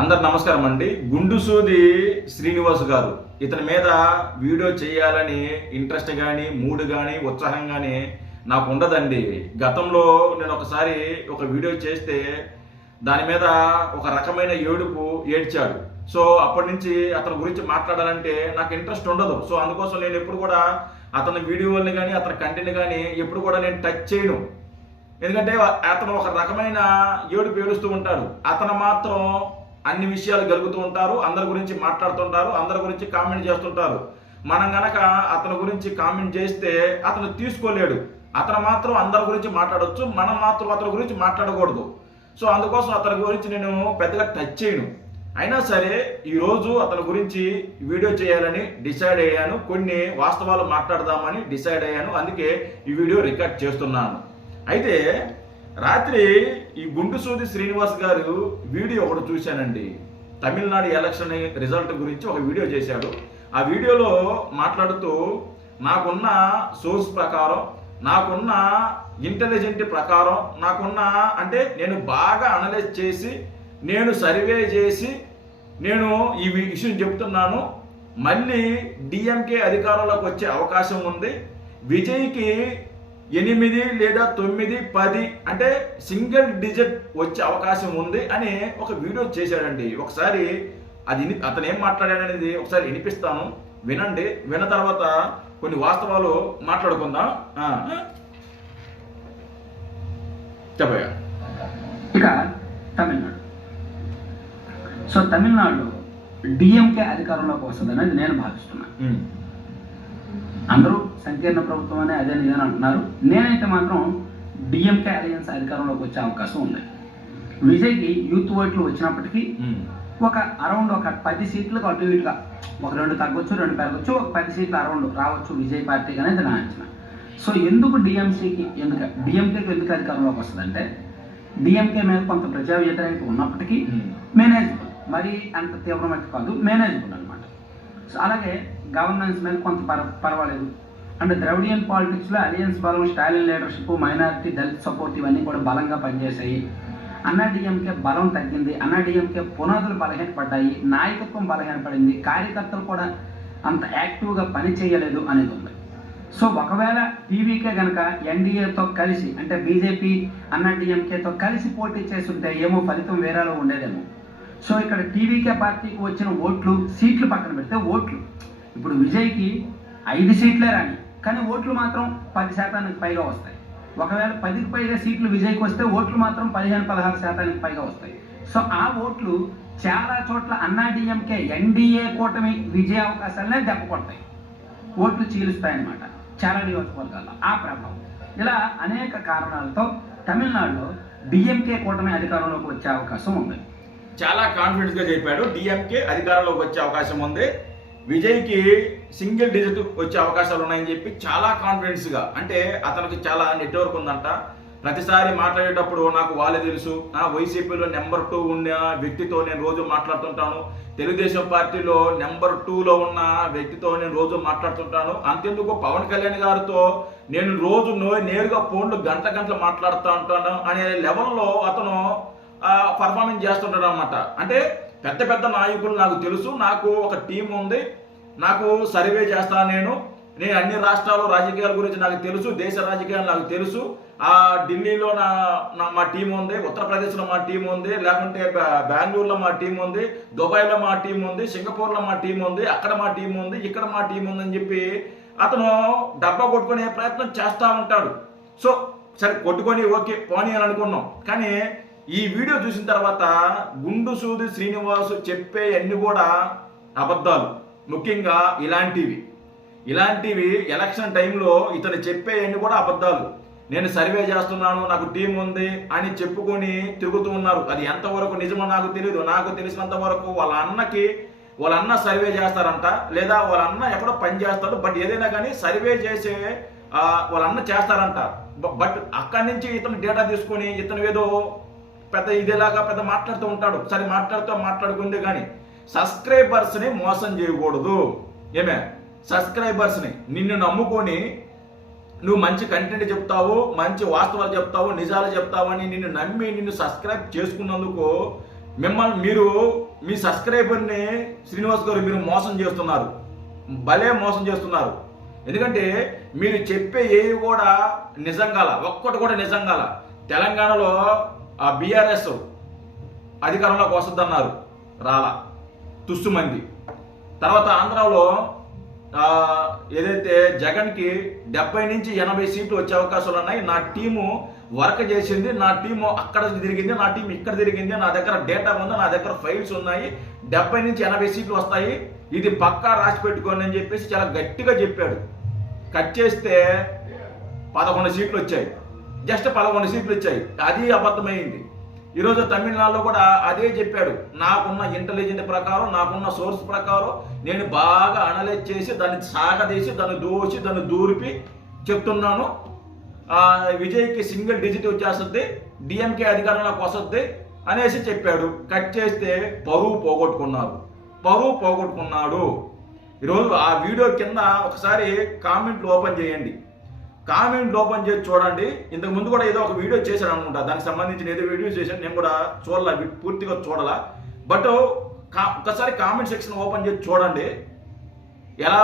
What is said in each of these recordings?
అందరు నమస్కారం అండి. గుండుసూది శ్రీనివాస్ గారు ఇతని మీద వీడియో చేయాలని ఇంట్రెస్ట్ కానీ మూడ్ కానీ ఉత్సాహం కానీ నాకు ఉండదండి. గతంలో నేను ఒకసారి ఒక వీడియో చేస్తే దాని మీద ఒక రకమైన ఏడ్చాడు. సో అప్పటి నుంచి అతని గురించి మాట్లాడాలంటే నాకు ఇంట్రెస్ట్ ఉండదు. సో అందుకోసం నేను ఎప్పుడు కూడా అతని వీడియోని కానీ అతని కంటెంట్ కానీ ఎప్పుడు కూడా నేను టచ్ చేయను. ఎందుకంటే అతను ఒక రకమైన ఏడుస్తూ ఉంటాడు. అతను మాత్రం అన్ని విషయాలు గలుగుతూ ఉంటారు, అందరి గురించి మాట్లాడుతుంటారు, అందరి గురించి కామెంట్ చేస్తుంటారు. మనం గనక అతని గురించి కామెంట్ చేస్తే అతను తీసుకోలేడు. అతను మాత్రం అందరి గురించి మాట్లాడవచ్చు, మనం మాత్రం అతని గురించి మాట్లాడకూడదు. సో అందుకోసం అతని గురించి నేను పెద్దగా టచ్ చేయను. అయినా సరే ఈరోజు అతని గురించి వీడియో చేయాలని డిసైడ్ అయ్యాను. కొన్ని వాస్తవాలు మాట్లాడదామని డిసైడ్ అయ్యాను. అందుకే ఈ వీడియో రికార్డ్ చేస్తున్నాను. అయితే రాత్రి ఈ గుండుసూది శ్రీనివాస్ గారు వీడియో ఒకటి చూశానండి. తమిళనాడు ఎలక్షన్ రిజల్ట్ గురించి ఒక వీడియో చేశాడు. ఆ వీడియోలో మాట్లాడుతూ నాకున్న సోర్స్ ప్రకారం, నాకున్న ఇంటెలిజెంట్ ప్రకారం, నాకున్న అంటే నేను బాగా అనలైజ్ చేసి, నేను సర్వే చేసి నేను ఈ విషయం చెప్తున్నాను. మళ్ళీ డిఎంకే అధికారంలోకి వచ్చే అవకాశం ఉంది. విజయ్కి 8 లేదా 9, 10 అంటే సింగిల్ డిజిట్ వచ్చే అవకాశం ఉంది అని ఒక వీడియో చేశాడండి. ఒకసారి అది అతను ఏం మాట్లాడాడనేది ఒకసారి వినిపిస్తాను, వినండి. విన్న తర్వాత కొన్ని వాస్తవాలు మాట్లాడుకుందాం. చెప్పయ్యా. ఇక తమిళనాడు. సో తమిళనాడులో డిఎంకే అధికారంలోకి వస్తుందనేది నేను భావిస్తున్నాను. అందరూ సంకీర్ణ ప్రభుత్వం అనే అదే నిజం అంటున్నారు. నేనైతే మాత్రం డిఎంకే అలయన్స్ అధికారంలోకి వచ్చే అవకాశం ఉంది. విజయ్కి యూత్ ఓట్లు వచ్చినప్పటికీ ఒక అరౌండ్ ఒక 10 సీట్లకు అటు ఇటుగా ఒక 2 తగ్గొచ్చు, 2 పెరగచ్చు, ఒక 10 సీట్లు అరౌండ్ రావచ్చు విజయ్ పార్టీకి అనేది నా అంచనా. సో ఎందుకు డిఎంకేకి ఎందుకు అధికారంలోకి వస్తుందంటే డిఎంకే మీద కొంత ప్రజా వ్యతిరేకత ఉన్నప్పటికీ మేనేజబుల్, మరీ అంత తీవ్రమైతే కాదు, మేనేజబుల్ అనమాట. సో అలాగే గవర్నెన్స్ మీద కొంత పర్వాలేదు. అండ్ ద్రవిడియన్ పాలిటిక్స్లో అలయన్స్ బలం, Stalin leadership, minority, Dalit support ఇవన్నీ కూడా బలంగా పనిచేశాయి. అన్నాడీఎంకే బలం తగ్గింది, అన్నాడీఎంకే పునాదులు బలహీనపడ్డాయి, నాయకత్వం బలహీనపడింది, కార్యకర్తలు కూడా అంత యాక్టివ్గా పని చేయలేదు అనేది ఉంది. సో ఒకవేళ టీవీకే కనుక ఎన్డీఏతో కలిసి అంటే బీజేపీ అన్నాడీఎంకేతో కలిసి పోటీ చేస్తుంటే ఏమో ఫలితం వేరేలో ఉండేదేమో. సో ఇక్కడ టీవీకే పార్టీకి వచ్చిన ఓట్లు, సీట్లు పక్కన పెడితే ఓట్లు ఇప్పుడు విజయ్కి 5 సీట్లే రాని, కానీ ఓట్లు మాత్రం 10% పైగా వస్తాయి. ఒకవేళ 10కి పైగా సీట్లు విజయ్కి వస్తే ఓట్లు మాత్రం 15-16% పైగా వస్తాయి. సో ఆ ఓట్లు చాలా చోట్ల అన్నాడీఎంకే ఎన్డీఏ కూటమి విజయ అవకాశాలనే దెబ్బ కొడతాయి, ఓట్లు చీలుస్తాయన్నమాట చాలా నియోజకవర్గాల్లో. ఆ ప్రభావం ఇలా అనేక కారణాలతో తమిళనాడులో డిఎంకే కూటమి అధికారంలోకి వచ్చే అవకాశం ఉంది. చాలా కాన్ఫిడెన్స్ గా చెప్పాడు. డిఎంకే అధికారంలోకి వచ్చే అవకాశం ఉంది, విజయ్కి సింగిల్ డిజిట్ వచ్చే అవకాశాలు ఉన్నాయని చెప్పి చాలా కాన్ఫిడెన్స్ గా, అంటే అతనికి చాలా నెట్వర్క్ ఉందంట. ప్రతిసారి మాట్లాడేటప్పుడు నాకు వాళ్ళే తెలుసు, వైసీపీలో నెంబర్ 2 ఉన్న వ్యక్తితో నేను రోజు మాట్లాడుతుంటాను, తెలుగుదేశం పార్టీలో నెంబర్ 2లో ఉన్న వ్యక్తితో నేను రోజు మాట్లాడుతుంటాను, అంతెందుకు పవన్ కళ్యాణ్ గారితో నేను రోజు నేరుగా ఫోన్లు గంటలు మాట్లాడుతూ ఉంటాను అనే లెవెల్లో అతను పర్ఫార్మెన్స్ చేస్తుంటాడు అనమాట. అంటే పెద్ద నాయకులు నాకు తెలుసు, నాకు ఒక టీం ఉంది, నాకు సర్వే చేస్తాను, నేను అన్ని రాష్ట్రాల రాజకీయాల గురించి నాకు తెలుసు, దేశ రాజకీయాలు నాకు తెలుసు. ఢిల్లీలో మా టీం ఉంది, ఉత్తరప్రదేశ్లో మా టీం ఉంది, లేకుంటే బెంగళూరులో మా టీం ఉంది, దుబాయ్లో మా టీం ఉంది, సింగపూర్లో మా టీం ఉంది, అక్కడ మా టీం ఉంది, ఇక్కడ మా టీం ఉంది అని చెప్పి అతను డబ్బా కొట్టుకునే ప్రయత్నం చేస్తూ ఉంటాడు. సో సరే కొట్టుకొని ఓకే పోనీ అని అనుకున్నాం. కానీ ఈ వీడియో చూసిన తర్వాత గుండుసూది శ్రీనివాసు చెప్పే అన్ని కూడా అబద్ధాలు. ముఖ్యంగా ఇలాంటివి ఎలక్షన్ టైంలో ఇతను చెప్పే అన్ని కూడా అబద్ధాలు. నేను సర్వే చేస్తున్నాను, నాకు టీం ఉంది అని చెప్పుకొని తిరుగుతూ ఉన్నారు. అది ఎంతవరకు నిజమో నాకు తెలియదు. నాకు తెలిసినంత వరకు వాళ్ళ అన్న సర్వే చేస్తారంట, లేదా వాళ్ళ అన్న ఎక్కడో పని చేస్తాడు. బట్ ఏదైనా కానీ సర్వే చేసే వాళ్ళ అన్న చేస్తారంట. బట్ అక్కడి నుంచి ఇతను డేటా తీసుకొని ఇతను ఏదో పెద్ద ఇదేలాగా పెద్ద మాట్లాడుతూ ఉంటాడు. సరే మాట్లాడుకుందే కానీ సబ్స్క్రైబర్స్ని మోసం చేయకూడదు. సబ్స్క్రైబర్స్ని నిన్ను నమ్ముకొని నువ్వు మంచి కంటెంట్ చెప్తావు, మంచి వాస్తవాలు చెప్తావు, నిజాలు చెప్తావు అని నిన్ను నమ్మి నిన్ను సబ్స్క్రైబ్ చేసుకున్నందుకు మీరు మీ సబ్స్క్రైబర్ని శ్రీనివాస్ గారు మీరు మోసం చేస్తున్నారు, భలే మోసం చేస్తున్నారు. ఎందుకంటే మీరు చెప్పే ఏవి కూడా నిజం కాల, ఒక్కటి కూడా నిజం కాల. తెలంగాణలో బీఆర్ఎస్ అధికారంలోకి వస్తుందన్నారు, రాలా, తుస్సుమంది. తర్వాత ఆంధ్రాలో ఏదైతే జగన్కి 70 నుంచి 80 సీట్లు వచ్చే అవకాశాలు ఉన్నాయి. నా టీము వర్క్ చేసింది, నా టీము అక్కడ తిరిగింది, నా టీం ఇక్కడ తిరిగింది, నా దగ్గర డేటా ఉంది, నా దగ్గర ఫైల్స్ ఉన్నాయి, 70 నుంచి 80 సీట్లు వస్తాయి, ఇది పక్కా రాసి పెట్టుకోండి అని చెప్పేసి చాలా గట్టిగా చెప్పాడు. కట్ చేస్తే 11 సీట్లు వచ్చాయి, జస్ట్ 11 సీట్లు వచ్చాయి. అది అబద్ధమైంది. ఈరోజు తమిళనాడులో కూడా అదే చెప్పాడు. నాకున్న ఇంటెలిజెంట్ ప్రకారం, నాకున్న సోర్స్ ప్రకారం నేను బాగా అనలైజ్ చేసి దాన్ని సాగదీసి దాన్ని దోసి దాన్ని దూరిపి చెప్తున్నాను. విజయ్కి సింగిల్ డిజిట్ వచ్చేస్తుంది, డిఎంకే అధికారంలోకి వస్తుంది అనేసి చెప్పాడు. కట్ చేస్తే పరువు పోగొట్టుకున్నాడు. ఈరోజు ఆ వీడియో కింద ఒకసారి కామెంట్లు ఓపెన్ చేయండి, కామెంట్లు ఓపెన్ చేసి చూడండి. ఇంతకు ముందు కూడా ఏదో ఒక వీడియో చేశాను అనుకుంటా, దానికి సంబంధించిన ఏదో వీడియో చేశాను, నేను కూడా చూడాల, పూర్తిగా చూడాల. బట్ ఒకసారి కామెంట్ సెక్షన్ ఓపెన్ చేసి చూడండి, ఎలా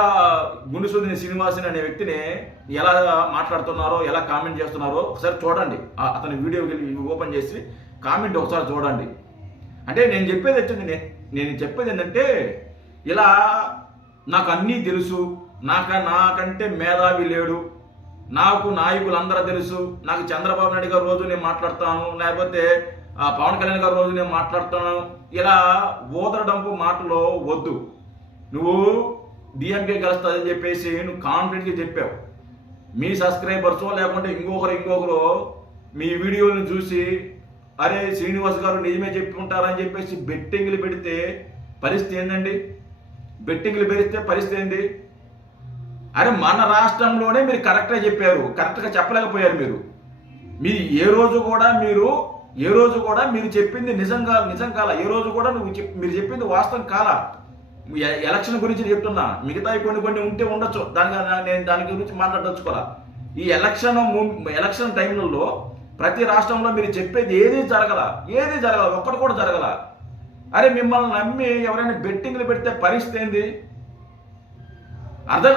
గుండుసూది శ్రీనివాసన్ అనే వ్యక్తిని ఎలా మాట్లాడుతున్నారో, ఎలా కామెంట్ చేస్తున్నారో ఒకసారి చూడండి. అతని వీడియో ఓపెన్ చేసి కామెంట్ ఒకసారి చూడండి. అంటే నేను చెప్పేది ఏంటంటే, ఇలా నాకు అన్నీ తెలుసు, నాకంటే మేధావి లేడు, నాకు నాయకులందరూ తెలుసు, నాకు చంద్రబాబు నాయుడు గారు రోజు నేను మాట్లాడతాను, లేకపోతే పవన్ కళ్యాణ్ గారు రోజు నేను మాట్లాడుతాను, ఇలా ఊదరడంపు మాటలో వద్దు. నువ్వు డిఎంకే గెలుస్తుందని చెప్పేసి నువ్వు కాన్ఫిడెంట్గా చెప్పావు. మీ సబ్స్క్రైబర్స్ లేకుంటే ఇంకొకరు మీ వీడియోలను చూసి అరే శ్రీనివాస్ గారు నిజమే చెప్పుకుంటారని చెప్పేసి బెట్టింగ్లు పెడితే పరిస్థితి ఏందండి? బెట్టింగ్లు పెడితే పరిస్థితి ఏంటి? అరే మన రాష్ట్రంలోనే మీరు కరెక్ట్గా చెప్పారు, కరెక్ట్గా చెప్పలేకపోయారు. మీరు ఏ రోజు కూడా మీరు చెప్పింది నిజం కాల. ఏ రోజు కూడా మీరు చెప్పింది వాస్తవం కాల. ఎలక్షన్ గురించి చెప్తున్నా, మిగతా కొన్ని ఉంటే ఉండొచ్చు, నేను దాని గురించి మాట్లాడదలుచుకోవాలా. ఈ ఎలక్షన్ టైంలలో ప్రతి రాష్ట్రంలో మీరు చెప్పేది ఏది జరగల, ఒక్కటి కూడా జరగల. అరే మిమ్మల్ని నమ్మి ఎవరైనా బెట్టింగ్లు పెడితే పరిస్థితి ఏంది?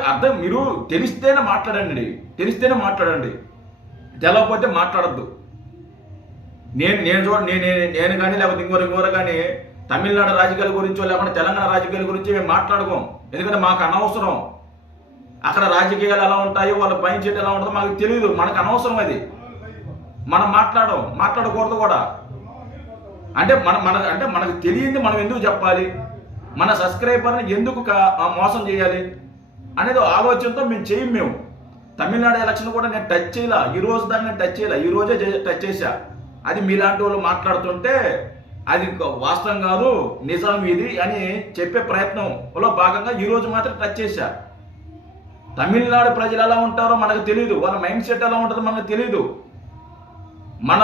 అర్థం మీరు తెలిస్తేనే మాట్లాడండి, తెలవకపోతే మాట్లాడద్దు. నేను కానీ లేకపోతే ఇంకోరు కానీ తమిళనాడు రాజకీయాల గురించో లేకపోతే తెలంగాణ రాజకీయాల గురించి మేము మాట్లాడుకోం. ఎందుకంటే మాకు అనవసరం. అక్కడ రాజకీయాలు ఎలా ఉంటాయో, వాళ్ళ పైన చెట్టు ఎలా ఉంటుందో మాకు తెలియదు, మనకు అనవసరం. అది మనం మాట్లాడకూడదు కూడా. అంటే మనకు తెలియంది మనం ఎందుకు చెప్పాలి? మన సబ్స్క్రైబర్ని ఎందుకు మోసం చేయాలి అనేది ఆలోచనతో మేము తమిళనాడు ఎలక్షన్ కూడా నేను టచ్ చేయలే, ఈ రోజే టచ్ చేశా. అది మీలాంటి వాళ్ళు మాట్లాడుతుంటే అది వాస్తవం కాదు, నిజం ఇది అని చెప్పే ప్రయత్నంలో భాగంగా ఈ రోజు మాత్రం టచ్ చేశా. తమిళనాడు ప్రజలు ఎలా ఉంటారో మనకు తెలియదు, వాళ్ళ మైండ్ సెట్ ఎలా ఉంటుందో మనకు తెలియదు. మన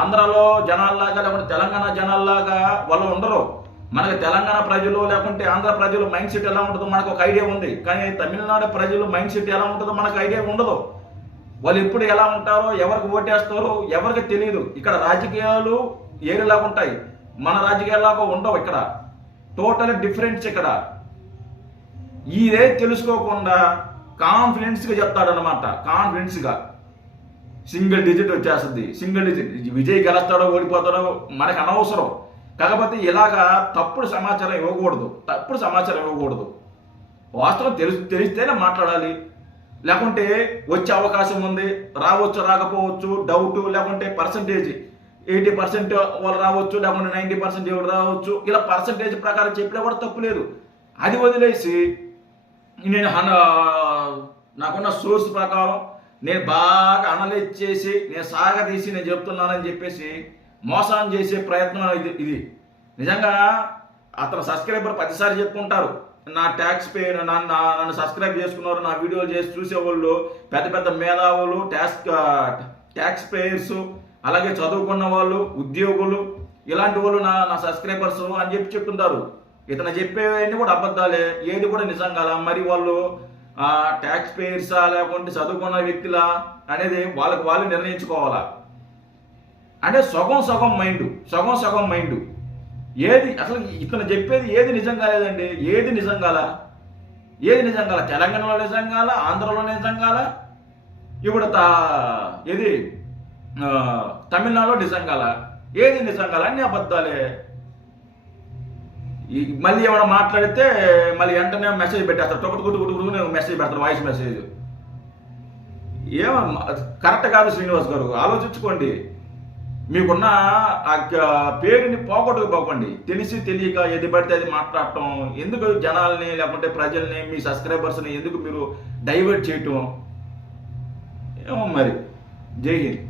ఆంధ్రాలో జనాల్లాగా లేకుంటే తెలంగాణ జనాల్లాగా వాళ్ళు ఉండరు. మనకు తెలంగాణ ప్రజలు లేకుంటే ఆంధ్ర ప్రజలు మైండ్ సెట్ ఎలా ఉంటుందో మనకు ఒక ఐడియా ఉంది, కానీ తమిళనాడు ప్రజలు మైండ్ సెట్ ఎలా ఉంటుందో మనకు ఐడియా ఉండదు. వాళ్ళు ఎప్పుడు ఎలా ఉంటారో, ఎవరికి ఓటేస్తారో ఎవరికి తెలియదు. ఇక్కడ రాజకీయాలు ఏరిలాగా ఉంటాయి, మన రాజకీయాల్లాగా ఉండవు. ఇక్కడ టోటల్ డిఫరెన్స్. ఇక్కడ ఇదే తెలుసుకోకుండా కాన్ఫిడెన్స్గా చెప్తాడనమాట. కాన్ఫిడెన్స్గా సింగిల్ డిజిట్ వచ్చేస్తుంది, విజయ్ గెలుస్తాడో ఓడిపోతాడో మనకు అనవసరం. కాకపోతే ఇలాగా తప్పుడు సమాచారం ఇవ్వకూడదు. వాస్తవం తెలిస్తేనే మాట్లాడాలి. లేకుంటే వచ్చే అవకాశం ఉంది, రావచ్చు రాకపోవచ్చు డౌట్, లేకుంటే పర్సంటేజ్ 80% వాళ్ళు రావచ్చు, లేకుంటే 90% వాళ్ళు రావచ్చు. ఇలా పర్సంటేజ్ ప్రకారం చెప్పినా కూడా తప్పు లేదు. అది వదిలేసి నేను నాకున్న సోర్స్ ప్రకారం నేను బాగా అనలైజ్ చేసి నేను సాగదీసి నేను చెప్తున్నానని చెప్పేసి మోసం చేసే ప్రయత్నం ఇది. నిజంగా అతను సబ్స్క్రైబర్ 10 సార్లు చెప్పుకుంటారు, నా ట్యాక్స్ పే నన్ను సబ్స్క్రైబ్ చేసుకున్నారు, నా వీడియోలు చేసి చూసేవాళ్ళు పెద్ద మేధావులు, ట్యాక్స్ పేయర్స్, అలాగే చదువుకున్న వాళ్ళు, ఉద్యోగులు, ఇలాంటి వాళ్ళు నా సబ్స్క్రైబర్స్ అని చెప్తుంటారు. ఇతను చెప్పేవన్నీ కూడా అబద్ధాలే, ఏది కూడా నిజం కాదా. మరి వాళ్ళు ట్యాక్స్ పేయర్సా లేకుంటే చదువుకున్న వ్యక్తులా అనేది వాళ్ళకి వాళ్ళు నిర్ణయించుకోవాలా. అంటే సగం సగం మైండ్. ఏది అసలు ఇతను చెప్పేది ఏది నిజం కాలేదండి. ఏది నిజం కాల? తెలంగాణలో నిజం కాల, ఆంధ్రలో నిజం కాల, ఇప్పుడు ఇది తమిళనాడులో నిజం కాల. ఏది నిజం కాల? అన్ని అబద్ధాలే. మళ్ళీ ఏమైనా మాట్లాడితే మళ్ళీ వెంటనే మెసేజ్ పెట్టేస్తారు, టొక్కుడు మెసేజ్ పెడతారు, వాయిస్ మెసేజ్. ఏమో కరెక్ట్ కాదు శ్రీనివాస్ గారు, ఆలోచించుకోండి. మీకున్న ఆ పేరుని పోగొట్టుకుపోకండి. తెలిసి తెలియక ఏది పడితే అది మాట్లాడటం ఎందుకు? జనాల్ని లేకుంటే ప్రజల్ని, మీ సబ్స్క్రైబర్స్ని ఎందుకు మీరు డైవర్ట్ చేయటం? ఏమో మరి. జై హింద్.